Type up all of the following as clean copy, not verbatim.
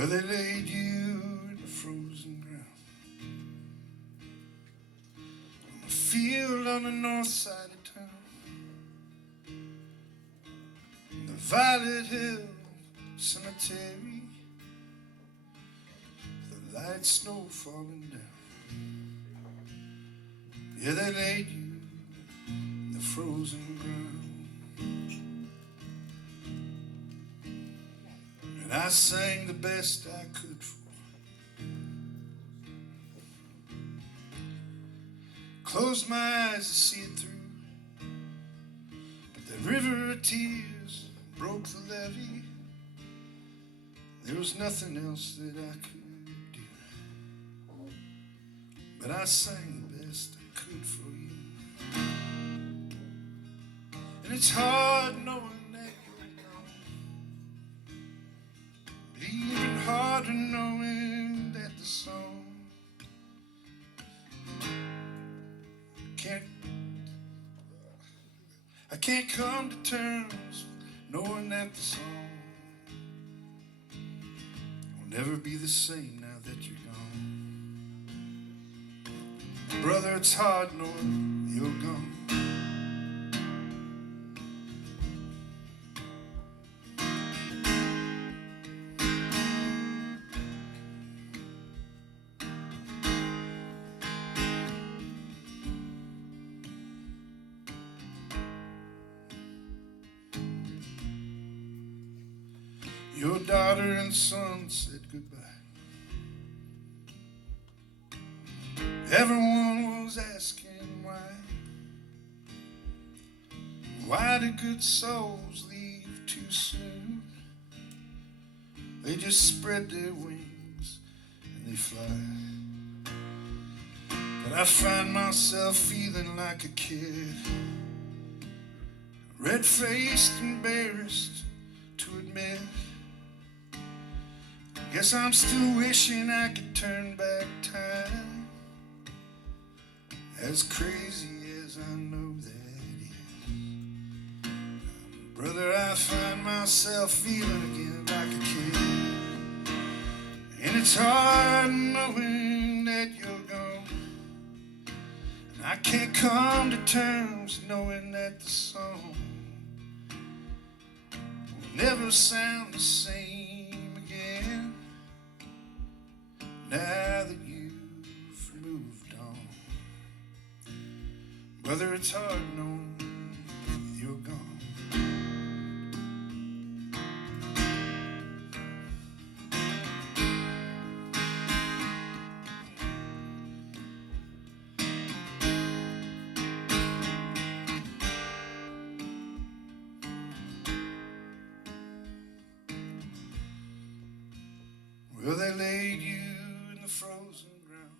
Well, they laid you in the frozen ground on a field on the north side of town, in the Violet Hill Cemetery, the light snow falling down. Yeah, they laid you in the frozen ground, and I sang the best I could for you. Closed my eyes to see it through, but the river of tears broke the levee. There was nothing else that I could do, but I sang the best I could for you. And it's hard knowing that you're gone, but even harder knowing that the song I can't come to terms knowing that the song will never be the same now that you're gone. Brother, it's hard knowing you're gone. Your daughter and son said goodbye. Everyone was asking why. Why do good souls leave too soon? They just spread their wings and they fly. But I find myself feeling like a kid, red-faced, embarrassed to admit. Guess I'm still wishing I could turn back time, as crazy as I know that is. Brother, I find myself feeling again like a kid, and it's hard knowing that you're gone. And I can't come to terms knowing that the song will never sound the same again now that you've moved on. Brother, it's hard knowing you're gone. Well, they laid you in the frozen ground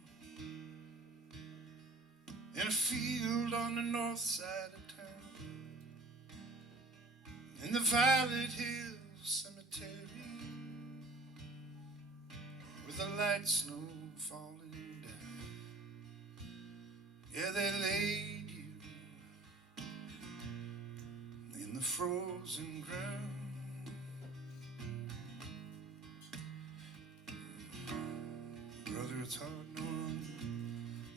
in a field on the north side of town, in the Violet Hill Cemetery, with the light snow falling down. Yeah, they laid you in the frozen ground. Brother, it's hard knowing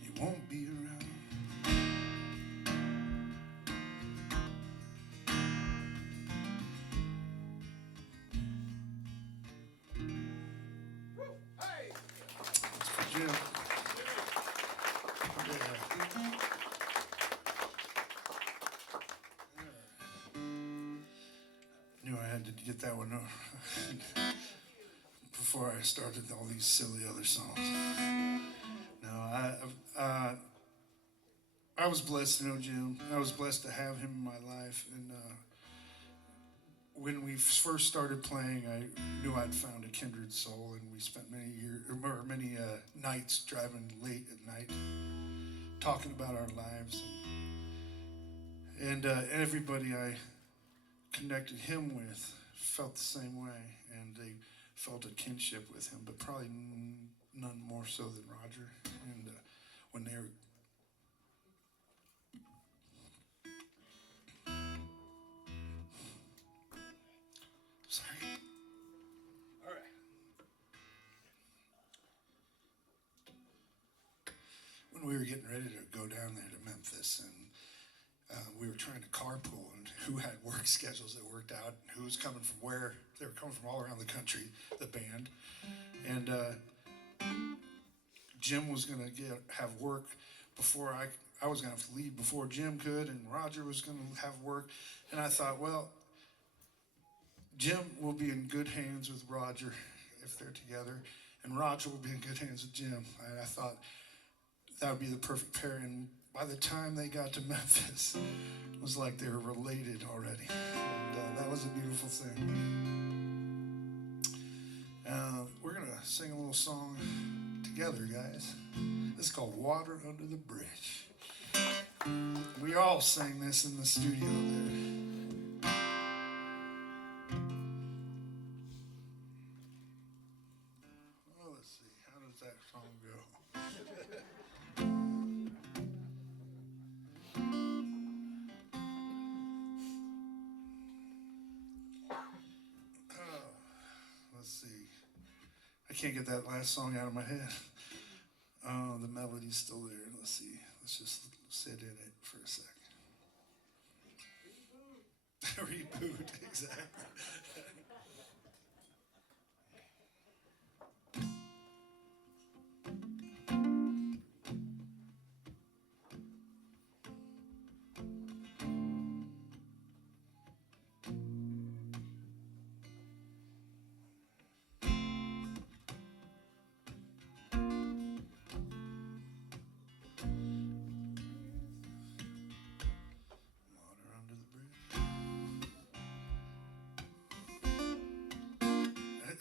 you won't be around. Hey! That's for Jim. Knew I had to get that one before I started all these silly other songs. No, I was blessed to know Jim. I was blessed to have him in my life. And when we first started playing, I knew I'd found a kindred soul, and we spent many nights driving late at night, talking about our lives. And everybody I connected him with felt the same way, and they felt a kinship with him, but probably none more so than Roger. And when they were sorry. All right. were getting ready to go down there to Memphis, and we were trying to carpool, and who had work schedules that worked out, and who was coming from where. They were coming from all around the country, the band. And Jim was going to have work before I was going to have to leave before Jim could, and Roger was going to have work. And I thought, well, Jim will be in good hands with Roger if they're together, and Roger will be in good hands with Jim. And I thought that would be the perfect pair. And by the time they got to Memphis, it was like they were related already. And that was a beautiful thing. We're going to sing a little song together, guys. This is called Water Under the Bridge. We all sang this in the studio there. Oh, let's see. How does that song go? Let's see. I can't get that last song out of my head. Oh, the melody's still there. Let's see. Let's just sit in it for a second. Reboot, exactly.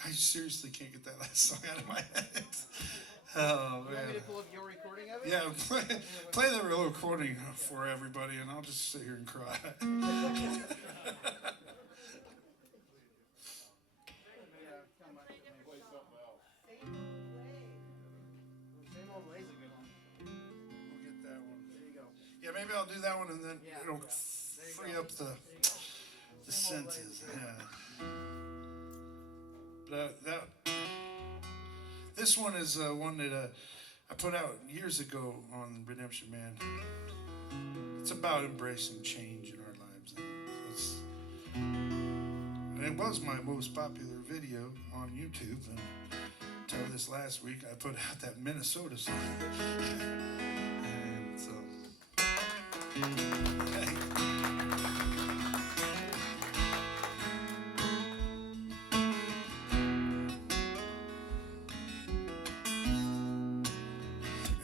I seriously can't get that last song out of my head. Oh, man. You want me to pull up your recording of it? Yeah, play the real recording for everybody, and I'll just sit here and cry. We'll get that one. There you go. Yeah, maybe I'll do that one, and then it'll free up the senses. Yeah. This one is one that I put out years ago on Redemption Man. It's about embracing change in our lives. And it was my most popular video on YouTube. And until this last week, I put out that Minnesota song. And so, hey.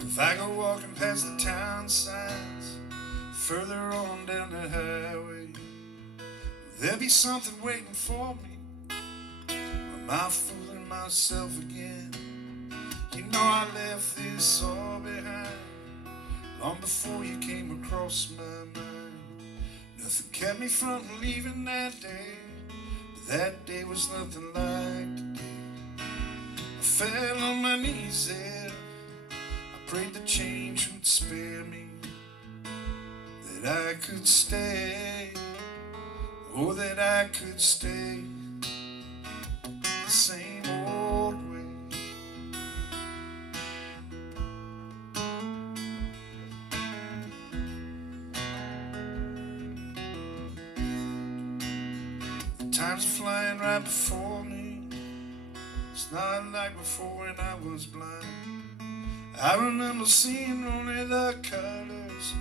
If I go walking past the town signs, further on down the highway, there'll be something waiting for me. Am I fooling myself again? You know I left this all behind long before you came across my mind. Nothing kept me from leaving that day, but that day was nothing like today. I fell on my knees there, prayed the change would spare me, that I could stay, oh, that I could stay the same old way. The times are flying right before me. It's not like before when I was blind. I remember seeing only the colors,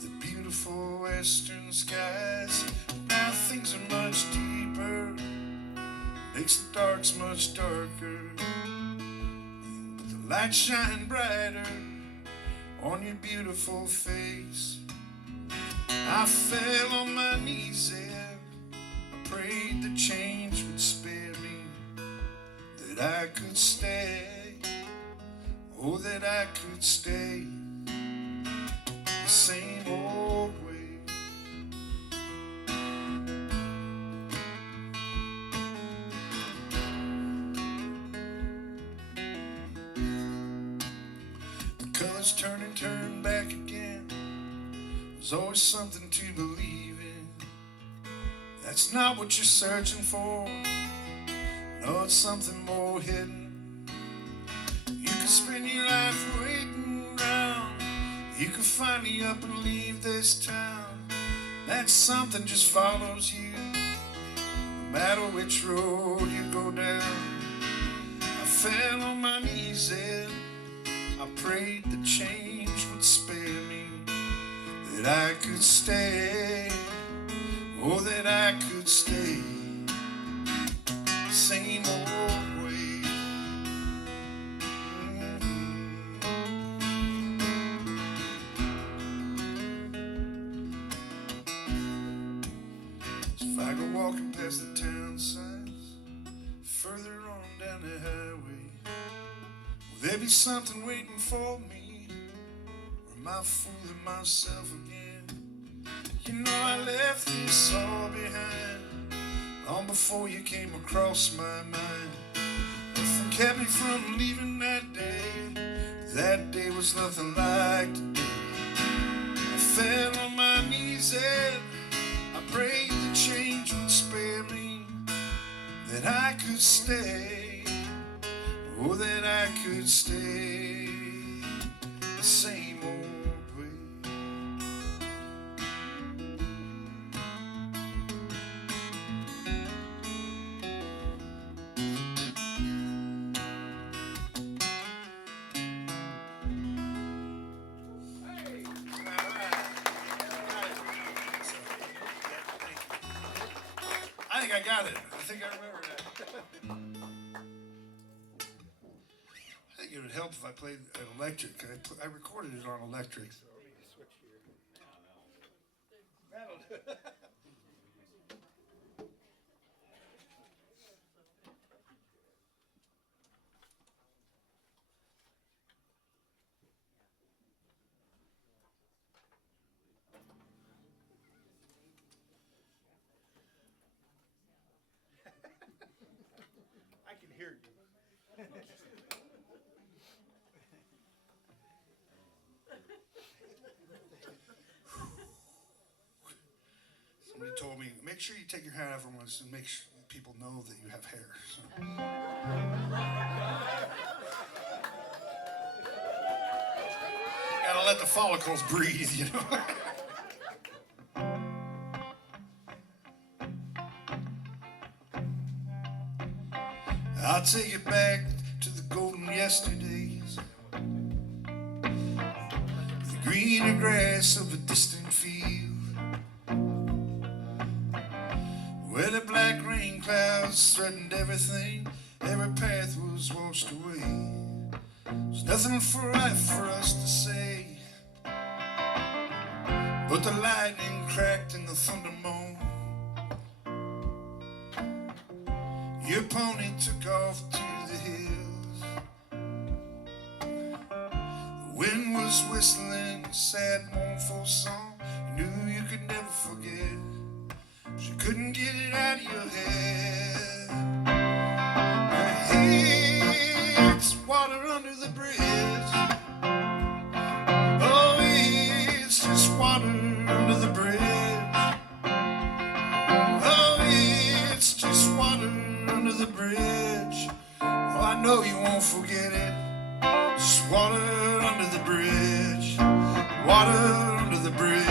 the beautiful western skies. Now things are much deeper, makes the darks much darker, but the lights shine brighter on your beautiful face. I fell on my knees there, I prayed the change would spare me, that I could stay, oh, that I could stay the same old way. The colors turn and turn back again. There's always something to believe in. That's not what you're searching for. No, it's something more hidden. You can spend your life waiting around, You can finally up and leave this town. That something just follows you, no matter which road you go down. I fell on my knees and I prayed the change would spare me, that I could stay, oh, that I could stay. Same old way. If I go walking past the town signs, further on down the highway, will there be something waiting for me, or am I fooling myself again? You know I left this all behind long before you came across my mind. Nothing kept me from leaving that day. That day was nothing like today. I fell on my knees and I prayed the change would spare me, that I could stay, oh, that I could stay the same old way. I think I got it. I think I remember that. I think it would help if I played an electric. I recorded it on electric. So let me switch here. That'll do. I can hear you. Somebody told me, make sure you take your hat off once and make sure people know that you have hair. So. Gotta let the follicles breathe, you know. I'll take it back to the golden yesterdays, the greener grass of a distant field, where the black rain clouds threatened everything. Every path was washed away. There's nothing for us to say, but the lightning cracked and the thunder moaned. Your pony took off to the hills. The wind was whistling a sad, mournful song you knew you could never forget. She couldn't get it out of your head. Hey, it's water under the bridge. Oh, it's just water under the bridge. Under the bridge, oh, I know you won't forget it. Just water under the bridge, water under the bridge.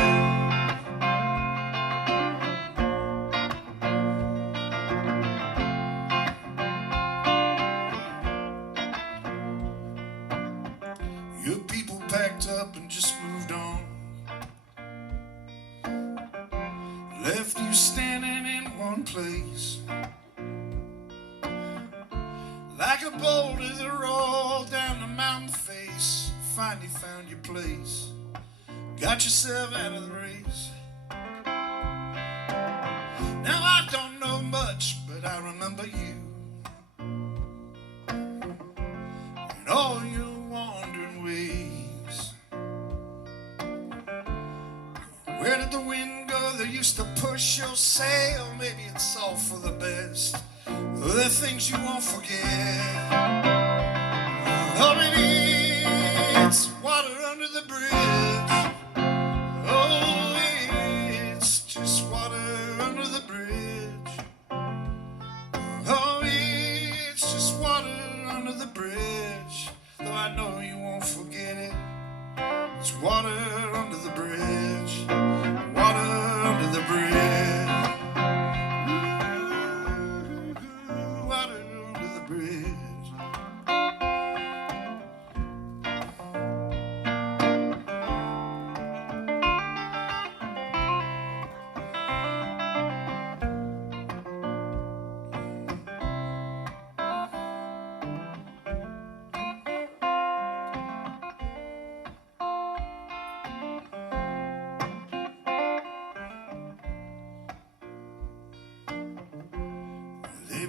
Your people packed up and just moved on, left you standing in one place, like a boulder that rolled down the mountain face. Finally found your place, got yourself out of the race. Now I don't know much, but I remember you and all your wandering ways. Where did the wind go that used to push your sail? Maybe it's all for the best. Oh, there are things you won't forget. Oh, maybe it's water under the bridge. Oh, it's just water under the bridge. Oh, it's just water under the bridge. Though I know you won't forget it. It's water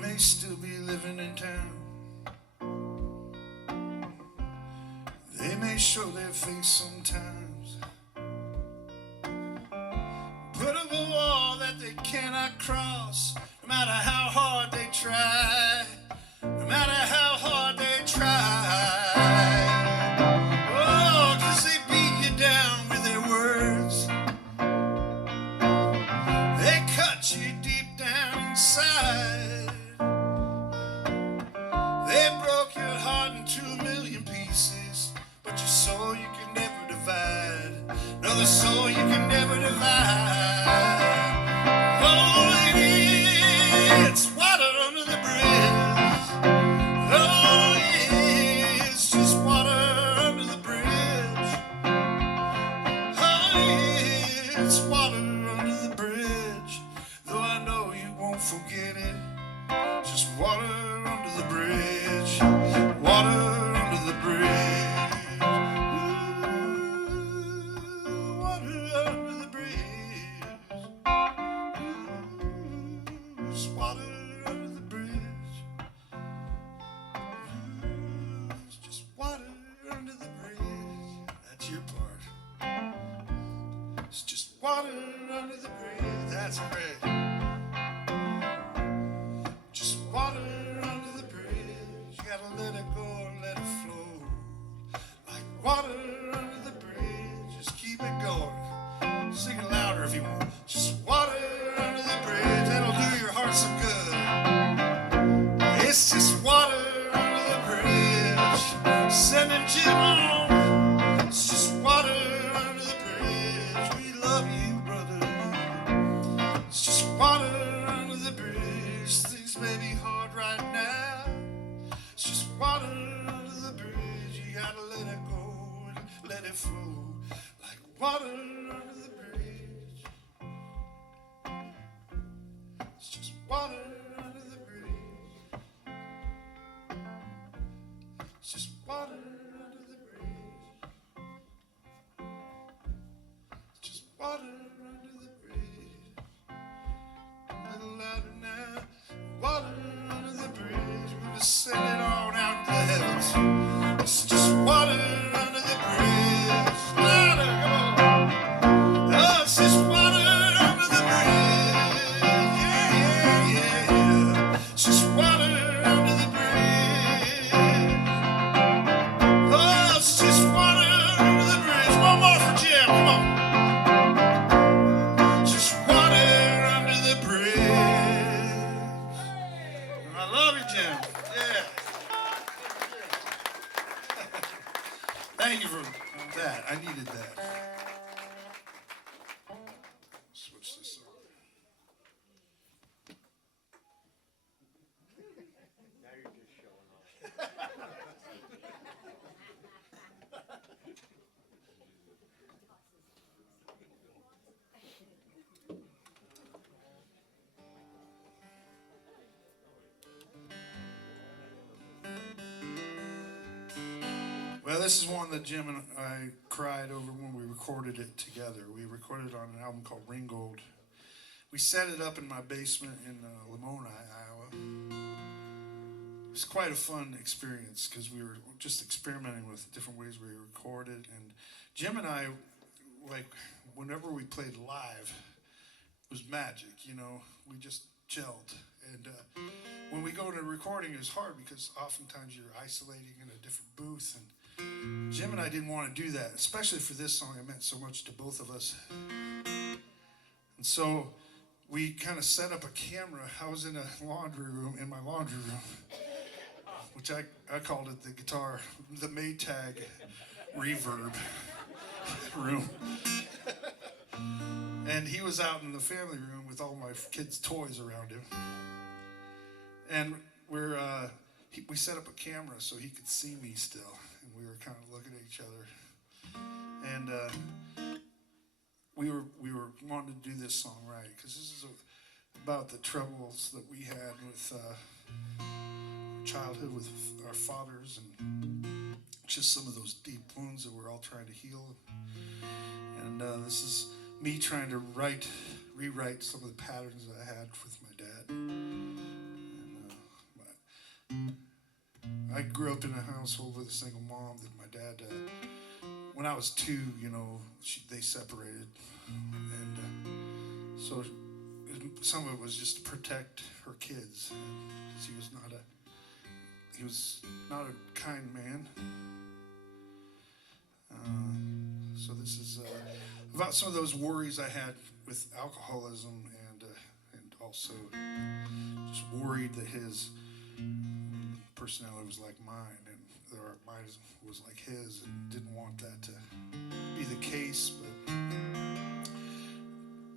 may still be living in town. They may show their face sometimes, put up a wall that they cannot cross, no matter how hard they try, no matter how hard they try. Oh, 'cause they beat you down with their words. They cut you deep down inside. They broke your heart into a million pieces, but your soul you can never divide. No, the soul you can never divide. Oh, it's water under the bridge. Oh, it's just water under the bridge. Oh, it's water under the bridge. Though I know you won't forget it. Just water under the bridge. Water under the bridge. Ooh, water under the bridge. Ooh, just water under the bridge. Ooh, it's just water under the bridge. That's your part. It's just water under the bridge. That's great. Just water under the bridge. You gotta let it go and let it flow. Like water under the bridge. Just keep it going. Sing it louder if you want. Just water under the bridge. That'll do your heart some good. It's just water under the bridge. Sending Jim on. It's just water under the bridge. We love you, brother. It's just water under the bridge. Things may be hard right now. It's just water under the bridge. You gotta let it go and let it flow. Like water under the bridge. It's just water under the bridge. It's just water under the bridge. It's just water under the bridge. A little louder now. Water under the bridge. We're gonna send it on out to the heavens. It's just water under the bridge. Louder, come on. Oh, it's just water under the bridge. Yeah, yeah, yeah. It's just water under the bridge. Oh, it's just water under the bridge. One more for Jim, come on. Just water under the bridge. I love you, Jim. Yeah. Thank you for that. I needed that. Switch this on. Now you're just showing off. Well, this is one that Jim and I cried over when we recorded it together. We recorded it on an album called Ringgold. We set it up in my basement in Lamoni, Iowa. It was quite a fun experience because we were just experimenting with different ways we recorded. And Jim and I, like, whenever we played live, it was magic, you know. We just gelled. And when we go to recording, it's hard because oftentimes you're isolating in a different booth. And Jim and I didn't want to do that, especially for this song. It meant so much to both of us. And so we kind of set up a camera. I was in a laundry room, in my laundry room, which I called it the guitar, the Maytag reverb room. And he was out in the family room with all my kids' toys around him. And we set up a camera so he could see me still. And we were kind of looking at each other. And we were wanting to do this song right, because this is about the troubles that we had with childhood with our fathers, and just some of those deep wounds that we're all trying to heal. And this is me trying to rewrite some of the patterns that I had with my dad. And I grew up in a household with a single mom that my dad, when I was 2, they separated. And so some of it was just to protect her kids. Because he was not a kind man. So this is about some of those worries I had with alcoholism and also just worried that his personality was like mine or mine was like his, and didn't want that to be the case, but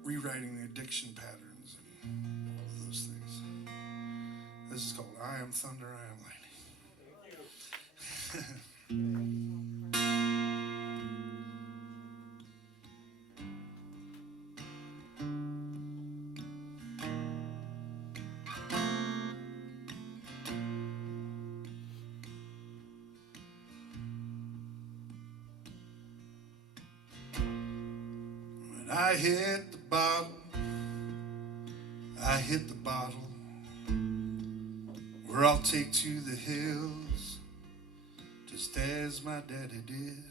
rewriting the addiction patterns and all of those things. This is called I Am Thunder, I Am Lightning. I hit the bottle, where I'll take to the hills, just as my daddy did.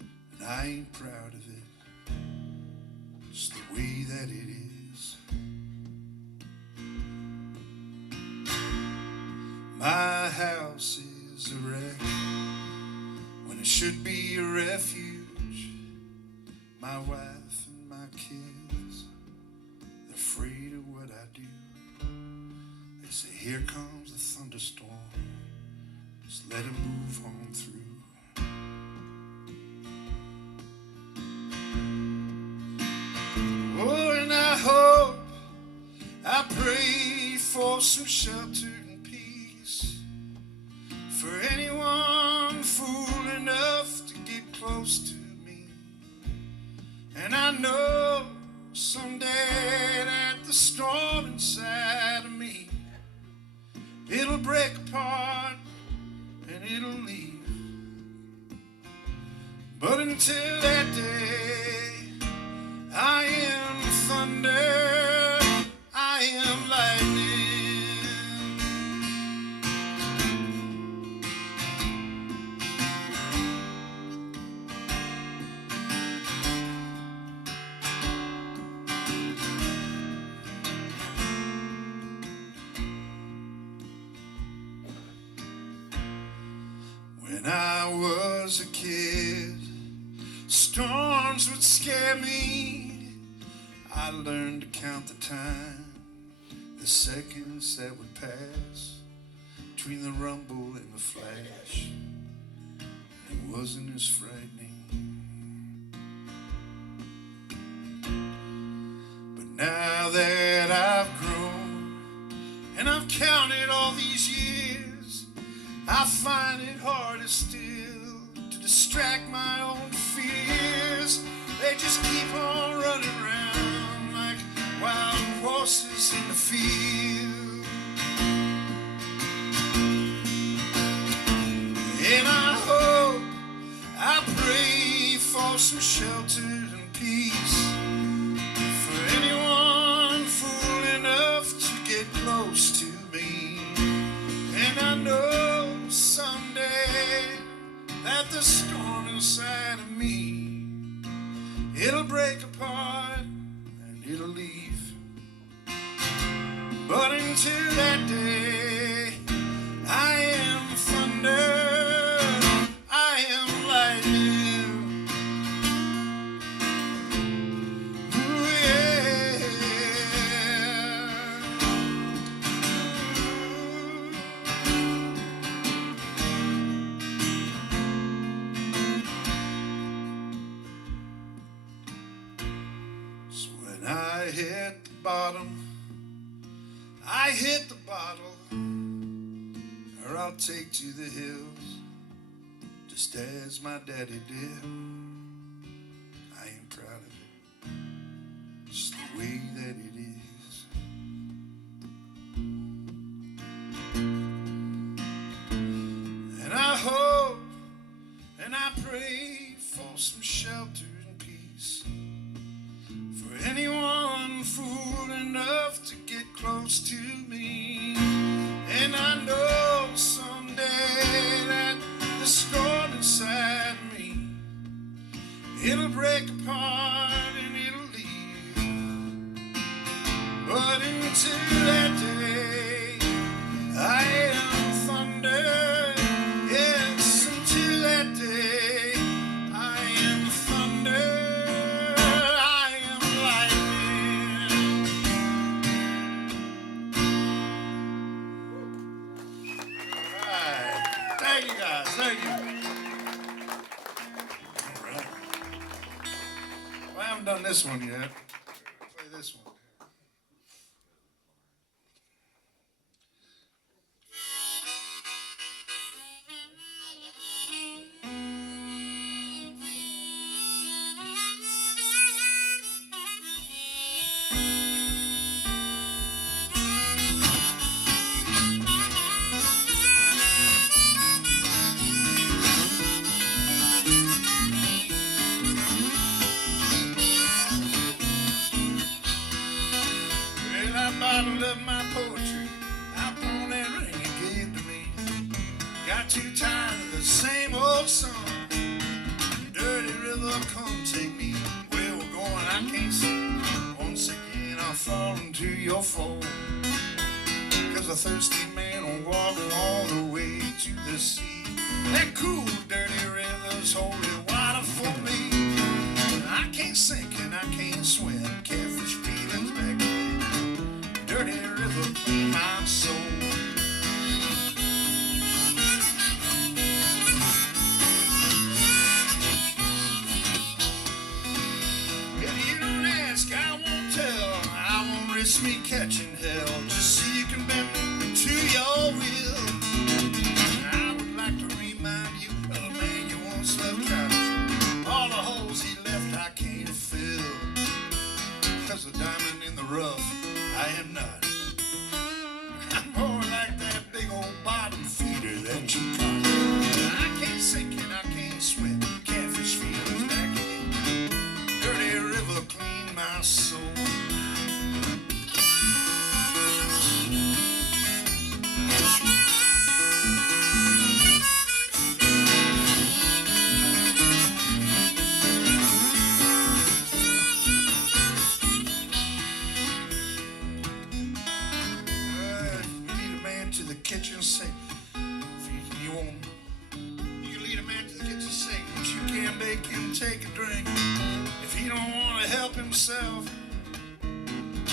And I ain't proud of it, just the way that it is. My house is a wreck, when it should be a refuge. My wife and my kids, they're afraid of what I do. They say, here comes the thunderstorm, just let it move on through. Oh, and I hope, I pray for some shelter and peace, for anyone fool enough to get close to. And I know someday that the storm inside of me, it'll break apart and it'll leave. But until that day, I am thunder, I am lightning. When I was a kid, storms would scare me. I learned to count the time, the seconds that would pass between the rumble and the flash. It wasn't as frightening. But now that I've grown and I've counted all these years, I find it harder still to distract my own fears. They just keep on running around like wild horses in the field. And I hope, I pray for some shelter and peace, for anyone fool enough to get close to me. And I know someday that the storm inside of me, it'll break apart and it'll leave. But until that day, I am thunder, I am lightning. Ooh, yeah. I hit the bottom, I hit the bottle, or I'll take to the hills, just as my daddy did. I ain't proud of it, just the way that it is. And I hope and I pray for some shelter and peace, for anyone fool enough to get close to me. And I know someday It'll break apart and it'll leave. But until that day, I am thunder. Yes, until that day, I am thunder. I am lightning. All right. Thank you guys. Thank you. All right. Well, I haven't done this one yet. Play this one. Well, I bottled up my poetry. I pawned that ring you gave to me. Got too tired of the same old song. Dirty river, come take me where we're going. I can't see. Once again, I'll fall into your fold. 'Cause a thirsty man will walk all the way to the sea. That cool, dirty river's holy water for me. I can't sink and I can't swim. Catfish feelings back again. Dirty river, clean my soul. If you don't ask, I won't tell. I won't risk me catching hell just so you can bend me to your will. I would like to remind you of a man you once loved drowning. All the holes he left I can't fill. 'Cause a diamond in the rough I am not. I'm more like that big old bottom feeder that you caught. I can't sink and I can't swim. Catfish feelings back again. Dirty river, clean my soul. You lead a man to the kitchen sink. If you won't, you can lead a man to the kitchen sink, but you can't make him take a drink. If he don't want to help himself,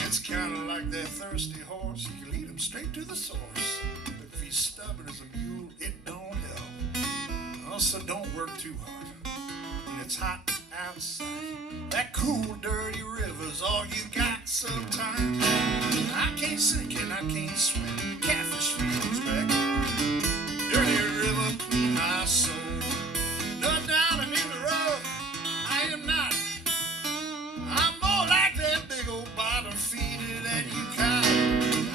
it's kind of like that thirsty horse. You can lead him straight to the source. But if he's stubborn as a mule, it don't help. Also, don't work too hard when it's hot outside. That cool, dirty river's all you got sometimes. I can't sink and I can't swim. Catfish feelings back. Dirty river, clean my soul. No diamond in the rough, I am not. I'm more like that big old bottom feeder that you caught.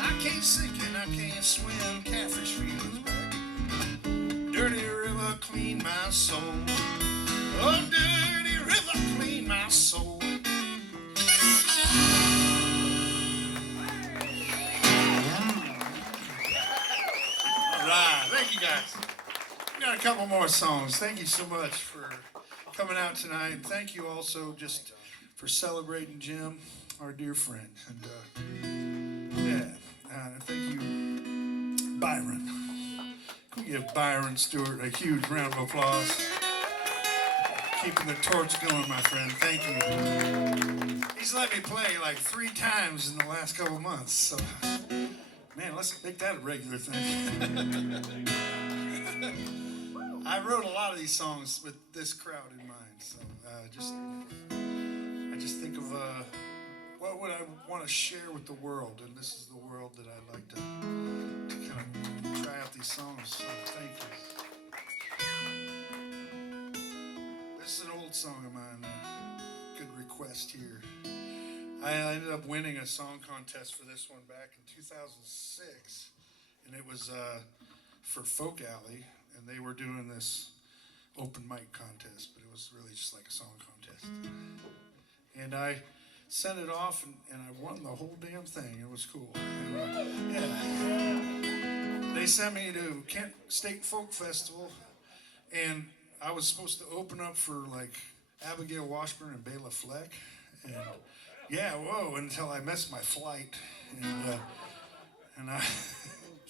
I can't sink and I can't swim. Catfish feelings back. Dirty river, clean my soul. Oh, dirty river, clean my soul. All right, thank you guys. We got a couple more songs. Thank you so much for coming out tonight. And thank you also just for celebrating Jim, our dear friend. And thank you, Byron. Can we give Byron Stewart a huge round of applause? Keeping the torch going, my friend. Thank you. He's let me play like 3 times in the last couple of months. So, man, let's make that a regular thing. I wrote a lot of these songs with this crowd in mind. So, I just think of what would I want to share with the world, and this is the world that I'd like to kind of try out these songs. So, thank you. This is an old song of mine, a good request here. I ended up winning a song contest for this one back in 2006, and it was for Folk Alley, and they were doing this open mic contest, but it was really just like a song contest. And I sent it off, and I won the whole damn thing. It was cool. And, yeah. They sent me to Kent State Folk Festival, and I was supposed to open up for like Abigail Washburn and Bela Fleck. And yeah, whoa, until I missed my flight. And I,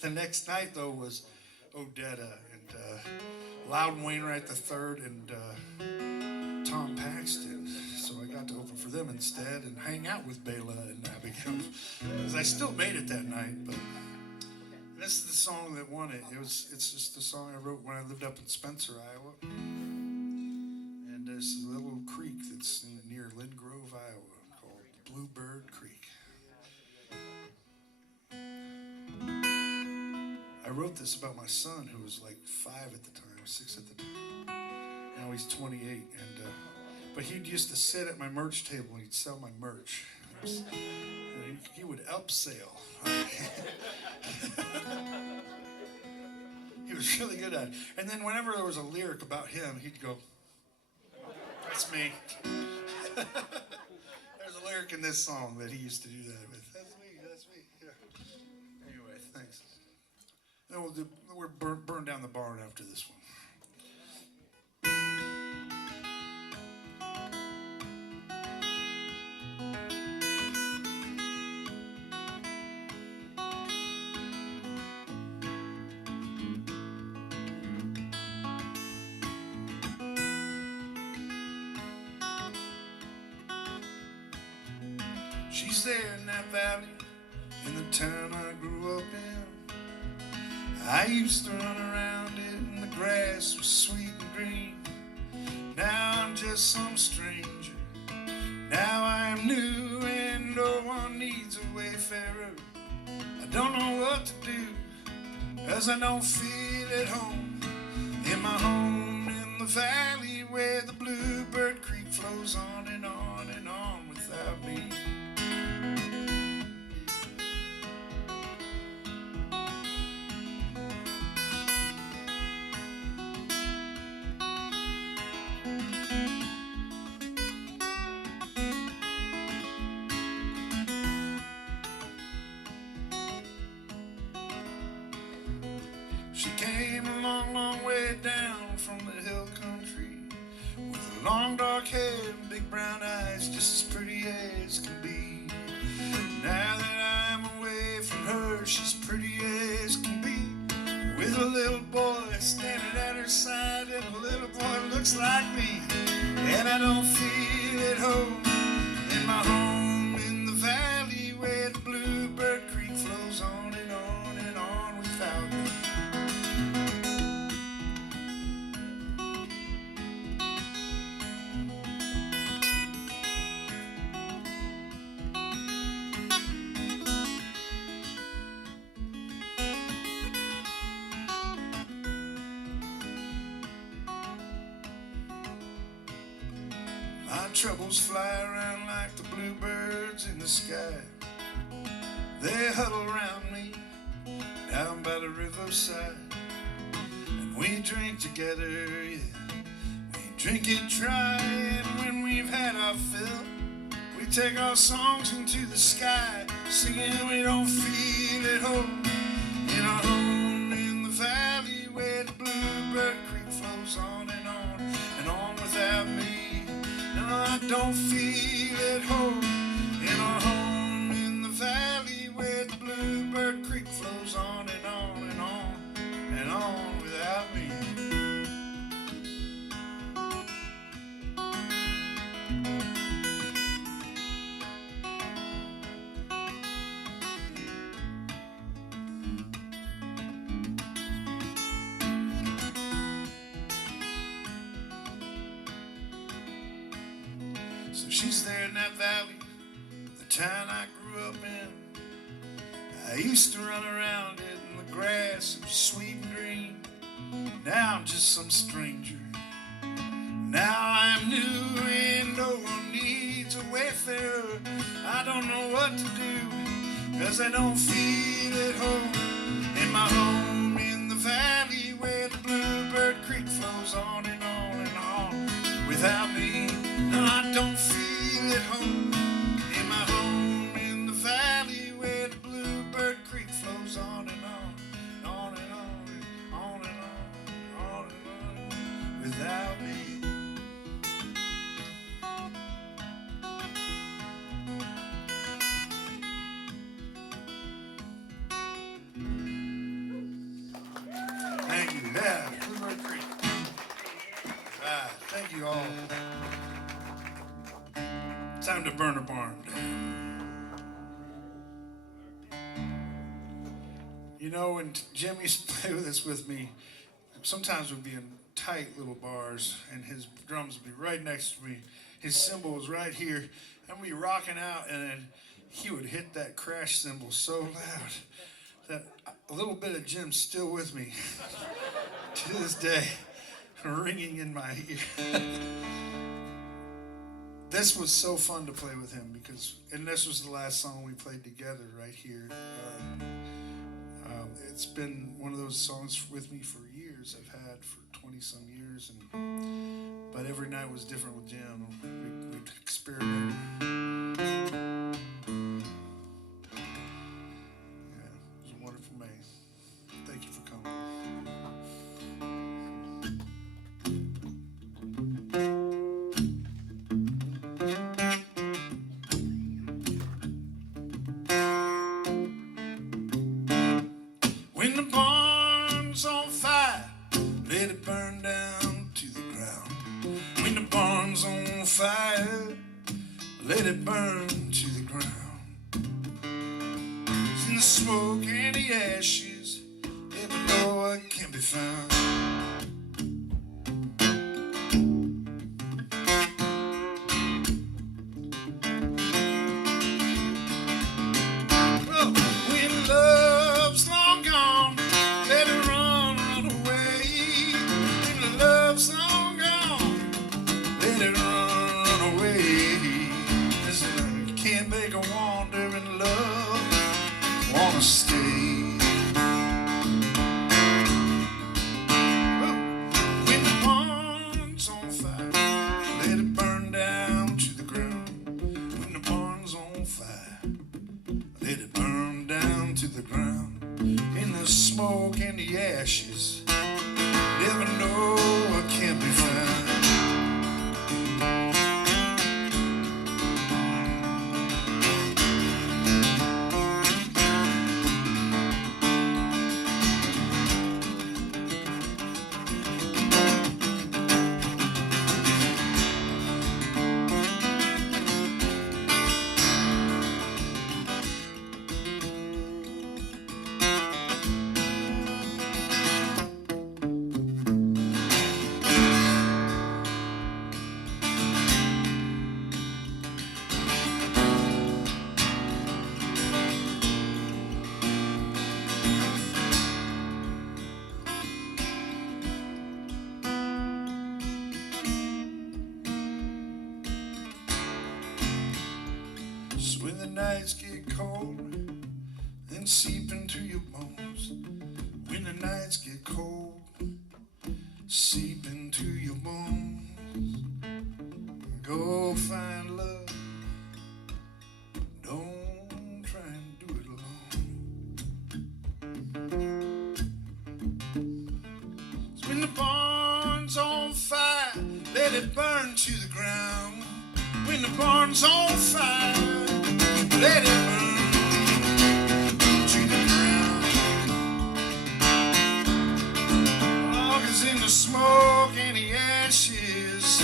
the next night, though, was Odetta and Loudon Wainwright III and Tom Paxton. So I got to open for them instead and hang out with Bela and Abigail. Because I still made it that night, but this is the song that won it. It's just the song I wrote when I lived up in Spencer, Iowa. And there's a little creek that's near Lynn Grove, Iowa, called Bluebird Creek. I wrote this about my son, who was like 5 at the time, 6 at the time. Now he's 28, and but he used to sit at my merch table and he'd sell my merch. He would upsell. He was really good at it. And then whenever there was a lyric about him, he'd go, "That's me." There's a lyric in this song that he used to do that with. That's me. That's me. Yeah. Anyway, thanks. Then we'll burn down the barn after this one. She's there in that valley, in the town I grew up in. I used to run around it and the grass was sweet and green. Now I'm just some stranger. Now I am new and no one needs a wayfarer. I don't know what to do, 'cause I don't feel at home. In my home in the valley where the Bluebird Creek flows on and on and on without me. She came a long, long way down from the hill country, with long dark hair and big brown eyes, just as pretty as can be. Now that I'm away from her, she's pretty as can be, with a little boy standing at her side, and a little boy looks like me. And I don't feel at home in my home in the valley where the Bluebird Creek flows on and on and on without me. My troubles fly around like the bluebirds in the sky. They huddle around me down by the riverside, and we drink together, yeah. We drink it dry, and when we've had our fill, we take our songs into the sky, singing we don't feel at home in our home in the valley where the Bluebird Creek flows on and on without me. I don't feel at home in our home in the valley where the Bluebird Creek flows on and on and on and on without me. So she's there in that valley, the town I grew up in. I used to run around it and the grass was sweet and green. Now I'm just some stranger. Now I'm new and no one needs a wayfarer. I don't know what to do, 'cause I don't feel at home in my home in the valley where the Bluebird Creek flows on and on without me. No, I don't feel at home in my home in the valley where the Bluebird Creek flows on and on and on and on and on and on without me. you all. Time to burn a barn down. You know, when Jim used to play with this with me, sometimes we'd be in tight little bars, and his drums would be right next to me. His cymbal was right here, and we'd be rocking out, and then he would hit that crash cymbal so loud that a little bit of Jim's still with me to this day, ringing in my ear. This was so fun to play with him and this was the last song we played together right here. It's been one of those songs with me for years. I've had for 20-some years, but every night was different with Jim. We'd experiment. Yeah, it was a wonderful day. Thank you for coming. When the barn's on fire, let it burn down to the ground. When the barn's on fire, let it burn to the ground. In the smoke and the ashes, never know what can be found. Well, when love's long gone, let it run away. When love's long gone, let it run away. Listen, you can't make a wandering love wanna stay. When the barn's on fire, let it burn down to the ground. When the barn's on fire, let it burn down to the ground. In the smoke and the ashes, never know what can be found. So when the nights get cold and seep into your bones, when the nights get cold, seep into your bones, go find love. Don't try and do it alone. So when the barn's on fire, let it burn to the ground. When the barn's on fire, let it burn to the ground. Oh, 'cause in the smoke and the ashes,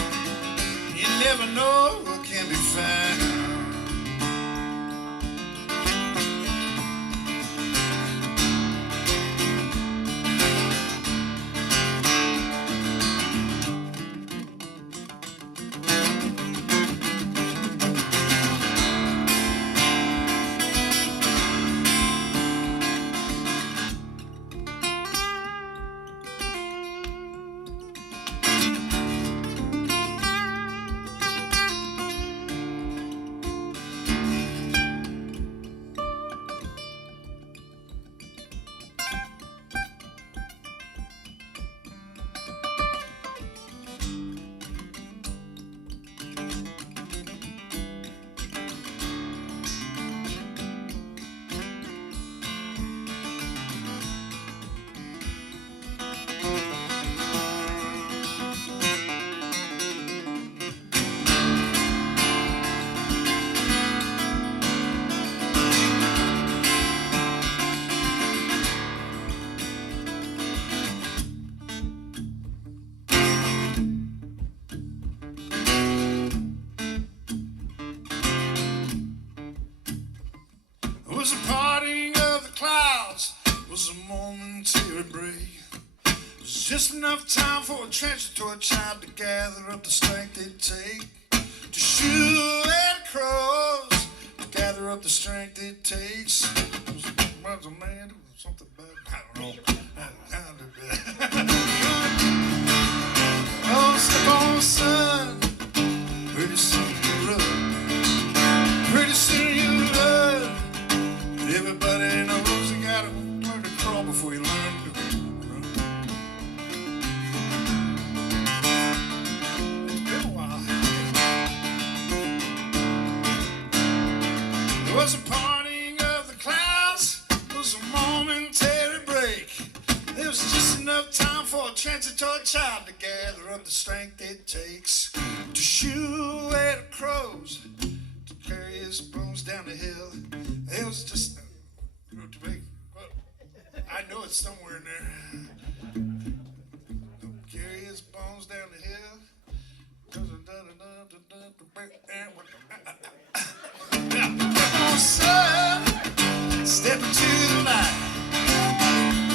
you never know what can be found. was a momentary break. It was just enough time for a transitory child to gather up the strength it'd take to shoot at crows, to gather up the strength it takes. Was a man who was something bad, I don't know. Oh, step on, son. Pretty soon you run. Pretty soon you run. But everybody knows you gotta learn to crawl before you learn to run. It's been a while. There was a parting of the clouds. There was a momentary break. There was just enough time for a transitory child to gather up the strength it takes to shoo at crows, to carry his bones down the hill. It was just I know it's somewhere in there. Carry his bones down the hill. Come on, son, step into the light.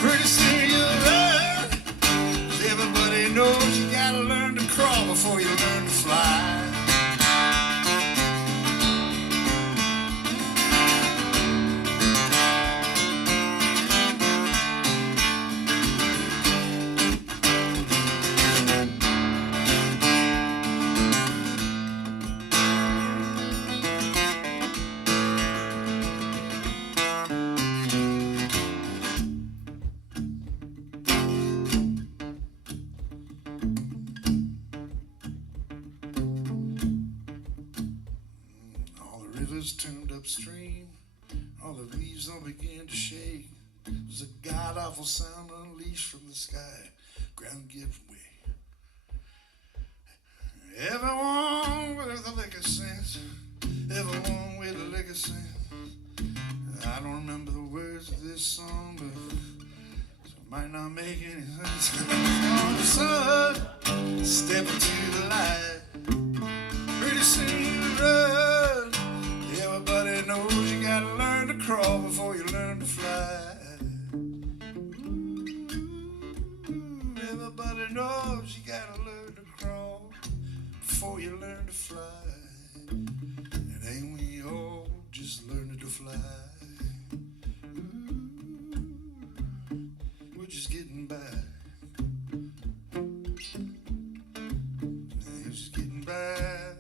Pretty soon you'll learn. 'Cause everybody knows you gotta learn to crawl before you learn to fly. Turned upstream, all the leaves all began to shake. It was a god-awful sound unleashed from the sky. Ground gives way. Everyone with a liquor sense, everyone with a liquor sense. I don't remember the words of this song, but it might not make any sense. On the sun, step into the light. Pretty soon you run. Everybody knows you gotta learn to crawl before you learn to fly. Everybody knows you gotta learn to crawl before you learn to fly. And ain't we all just learning to fly? We're just getting by. We're just getting by.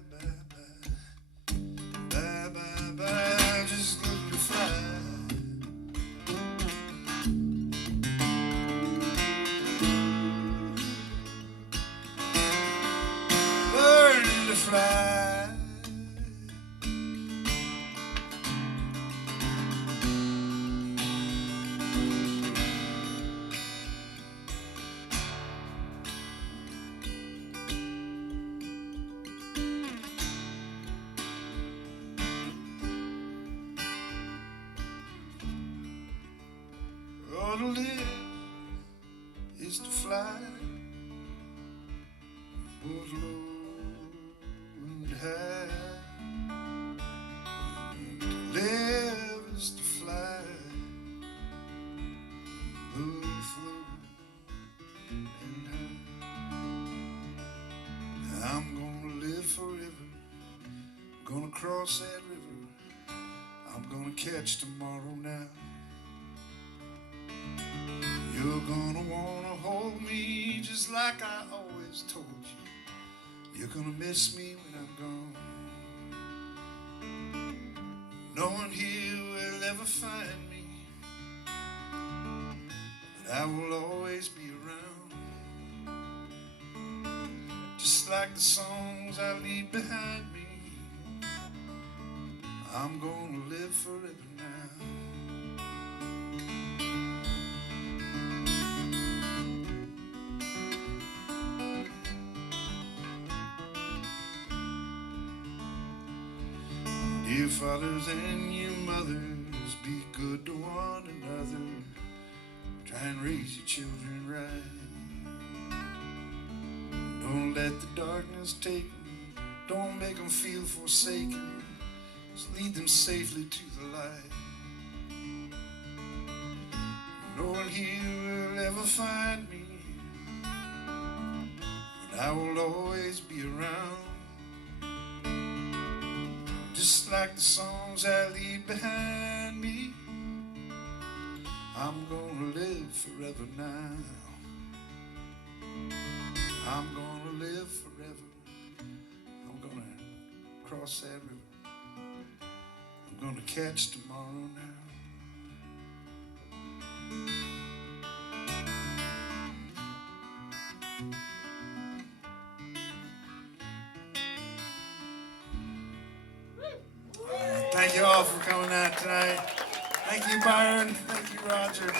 Just learn to fly. Learning to fly. To live is to fly, both low and high. To live is to fly, both low and high. I'm gonna live forever, gonna cross that river. I'm gonna catch tomorrow now. You're gonna wanna hold me just like I always told you. You're gonna miss me when I'm gone. No one here will ever find me, but I will always be around. Just like the songs I leave behind me, I'm gonna live forever now. Dear fathers and you mothers, be good to one another. Try and raise your children right. Don't let the darkness take them. Don't make them feel forsaken. Just lead them safely to the light. No one here will ever find me, but I will always be around. Just like the songs I leave behind me, I'm gonna live forever now. I'm gonna live forever. I'm gonna cross that river. I'm gonna catch tomorrow now. Thank you all for coming out tonight. Thank you, Byron. Thank you, Roger.